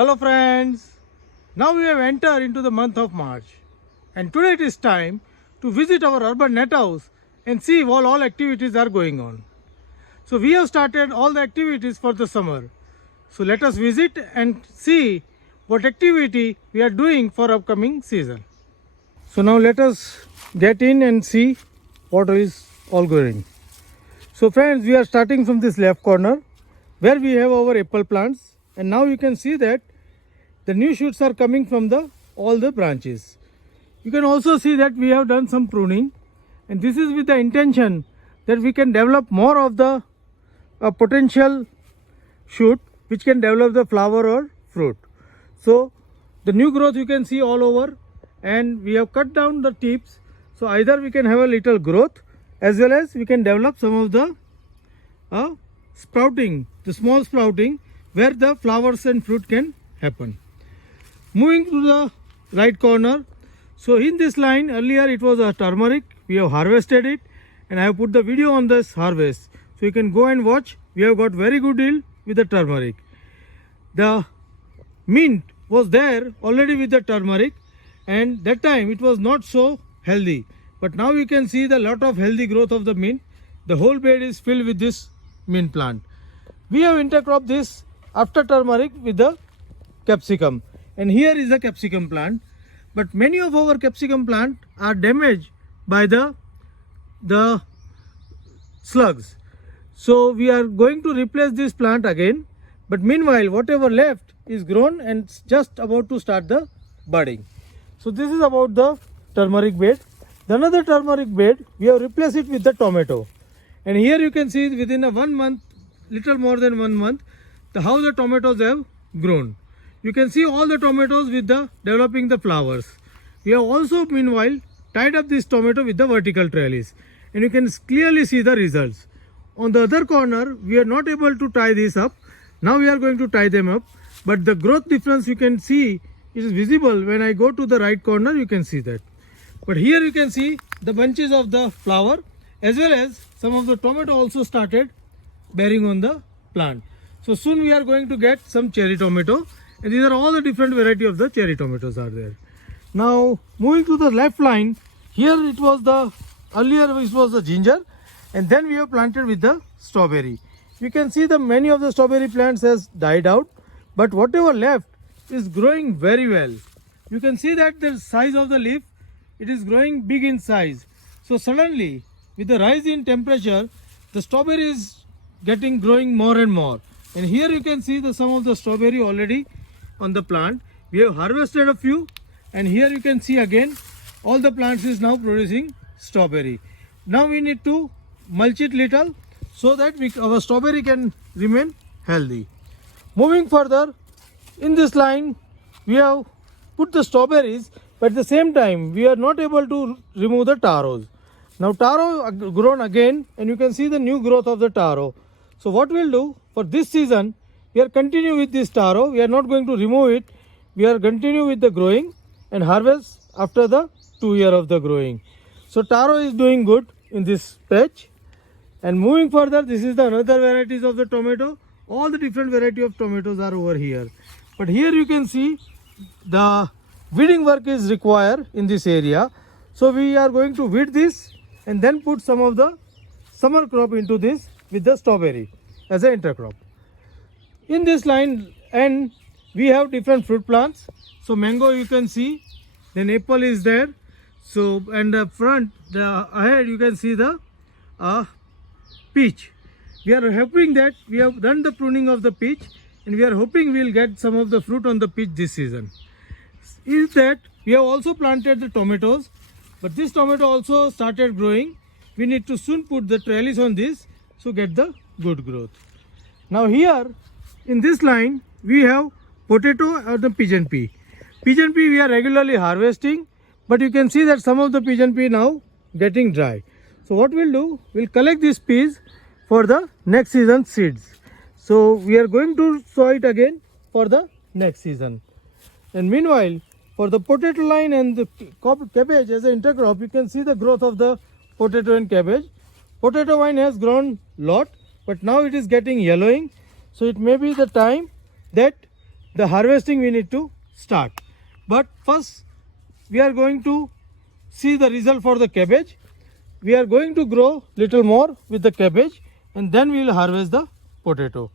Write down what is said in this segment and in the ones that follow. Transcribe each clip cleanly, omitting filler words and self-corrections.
Hello friends, now we have entered into the month of March and today it is time to visit our urban net house and see while all activities are going on. So we have started all the activities for the summer. So let us visit and see what activity we are doing for upcoming season. So now let us get in and see what is all going. So friends, we are starting from this left corner where we have our apple plants, and now you can see that the new shoots are coming from all the branches. You can also see that we have done some pruning, and this is with the intention that we can develop more of the potential shoot which can develop the flower or fruit. So the new growth you can see all over, and we have cut down the tips, so either we can have a little growth as well as we can develop some of the sprouting, the small sprouting where the flowers and fruit can happen. Moving to the right corner, so in this line earlier it was a turmeric. We have harvested it and I have put the video on this harvest, so you can go and watch. We have got very good yield with the turmeric. The mint was there already with the turmeric, and that time it was not so healthy, but now you can see the lot of healthy growth of the mint. The whole bed is filled with this mint plant. We have intercropped this after turmeric with the capsicum, and here is the capsicum plant, but many of our capsicum plant are damaged by the slugs. So we are going to replace this plant again, but meanwhile whatever left is grown and just about to start the budding. So this is about the turmeric bed. The another turmeric bed we have replaced it with the tomato, and here you can see within a 1 month, little more than 1 month, how the tomatoes have grown. You can see all the tomatoes with the developing the flowers. We have also meanwhile tied up this tomato with the vertical trellis, and you can clearly see the results. On the other corner we are not able to tie this up. Now we are going to tie them up, but the growth difference you can see is visible. When I go to the right corner you can see that. But here you can see the bunches of the flower as well as some of the tomato also started bearing on the plant. So soon we are going to get some cherry tomato, and these are all the different variety of the cherry tomatoes are there. Now moving to the left line, here it was the earlier it was the ginger, and then we have planted with the strawberry. You can see the many of the strawberry plants has died out, but whatever left is growing very well. You can see that the size of the leaf, it is growing big in size. So suddenly with the rise in temperature, the strawberry is growing more and more. And here you can see some of the strawberry already on the plant. We have harvested a few, and here you can see again all the plants is now producing strawberry. Now we need to mulch it little so that our strawberry can remain healthy. Moving further, in this line we have put the strawberries, but at the same time we are not able to remove the taros. Now taro grown again, and you can see the new growth of the taro. So what we'll do for this season, we are continue with this taro. We are not going to remove it. We are continue with the growing and harvest after the 2 year of the growing. So taro is doing good in this patch. And moving further, this is the another varieties of the tomato. All the different variety of tomatoes are over here. But here you can see the weeding work is required in this area. So we are going to weed this and then put some of the summer crop into this with the strawberry as an intercrop. In this line, and we have different fruit plants. So mango you can see, then apple is there. So and the front, the ahead you can see the peach. We are hoping that we have done the pruning of the peach, and we are hoping we will get some of the fruit on the peach this season. Is that we have also planted the tomatoes, but this tomato also started growing. We need to soon put the trellis on this, so get the good growth. Now here in this line we have potato or the pigeon pea. Pigeon pea we are regularly harvesting, but you can see that some of the pigeon pea now getting dry. So what we'll do, we'll collect these peas for the next season seeds. So we are going to sow it again for the next season. And meanwhile, for the potato line and the cabbage as an intercrop, you can see the growth of the potato and cabbage. Potato vine has grown lot, but now it is getting yellowing. So it may be the time that the harvesting we need to start. But first we are going to see the result for the cabbage. We are going to grow little more with the cabbage and then we will harvest the potato.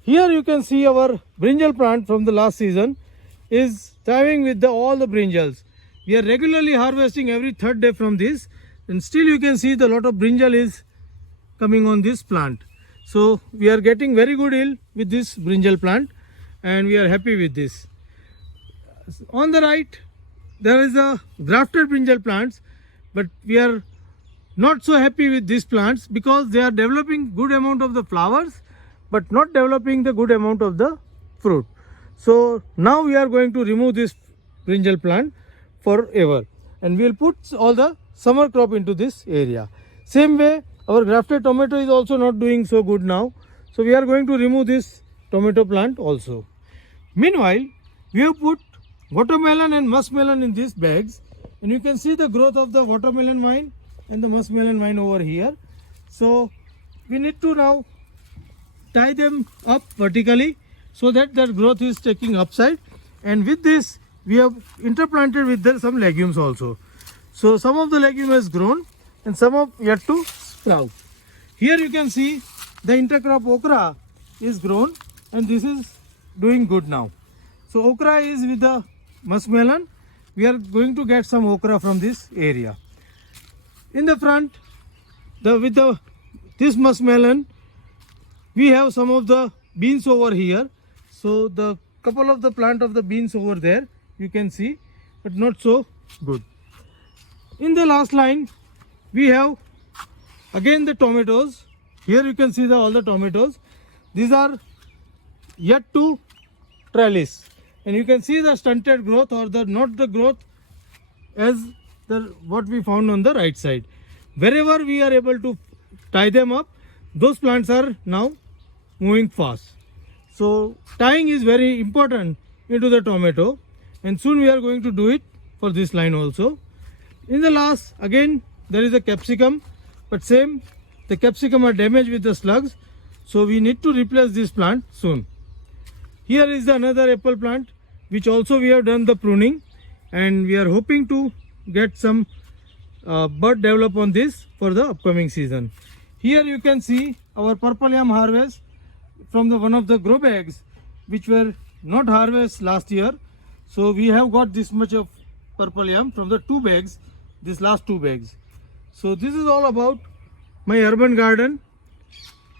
Here you can see our brinjal plant from the last season is thriving with all the brinjals. We are regularly harvesting every third day from this, and still you can see the lot of brinjal is coming on this plant. So we are getting very good yield with this brinjal plant and we are happy with this. On the right there is a grafted brinjal plants, but we are not so happy with these plants because they are developing good amount of the flowers but not developing the good amount of the fruit. So now we are going to remove this brinjal plant forever and we will put all the summer crop into this area. Same way our grafted tomato is also not doing so good now, so we are going to remove this tomato plant also. Meanwhile we have put watermelon and muskmelon in these bags and you can see the growth of the watermelon vine and the muskmelon vine over here. So we need to now tie them up vertically so that their growth is taking upside, and with this we have interplanted with some legumes also. So some of the legume has grown and some have yet to sprout. Here you can see the intercrop okra is grown and this is doing good now. So okra is with the muskmelon. We are going to get some okra from this area. In the front, this muskmelon, we have some of the beans over here. So the couple of the plant of the beans over there you can see, but not so good. In the last line we have again the tomatoes. Here you can see all the tomatoes. These are yet to trellis and you can see the stunted growth or not the growth as what we found on the right side. Wherever we are able to tie them up, those plants are now moving fast. So tying is very important into the tomato and soon we are going to do it for this line also. In the last again there is a capsicum, but same, the capsicum are damaged with the slugs, so we need to replace this plant soon. Here is another apple plant which also we have done the pruning and we are hoping to get some bud develop on this for the upcoming season. Here you can see our purple yam harvest from one of the grow bags which were not harvested last year. So we have got this much of purple yam from the two bags, these last two bags. So this is all about my urban garden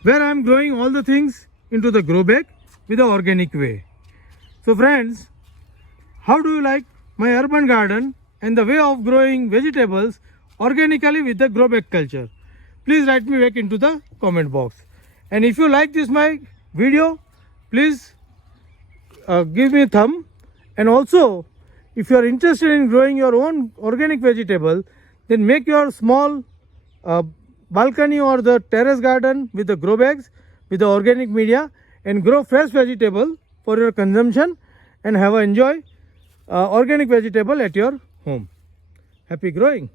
where I am growing all the things into the grow bag with the organic way. So friends, how do you like my urban garden and the way of growing vegetables organically with the grow bag culture? Please write me back into the comment box. And if you like this my video, please give me a thumb. And also if you are interested in growing your own organic vegetable, then make your small balcony or the terrace garden with the grow bags with the organic media and grow fresh vegetable for your consumption and enjoy organic vegetable at your home. Happy growing!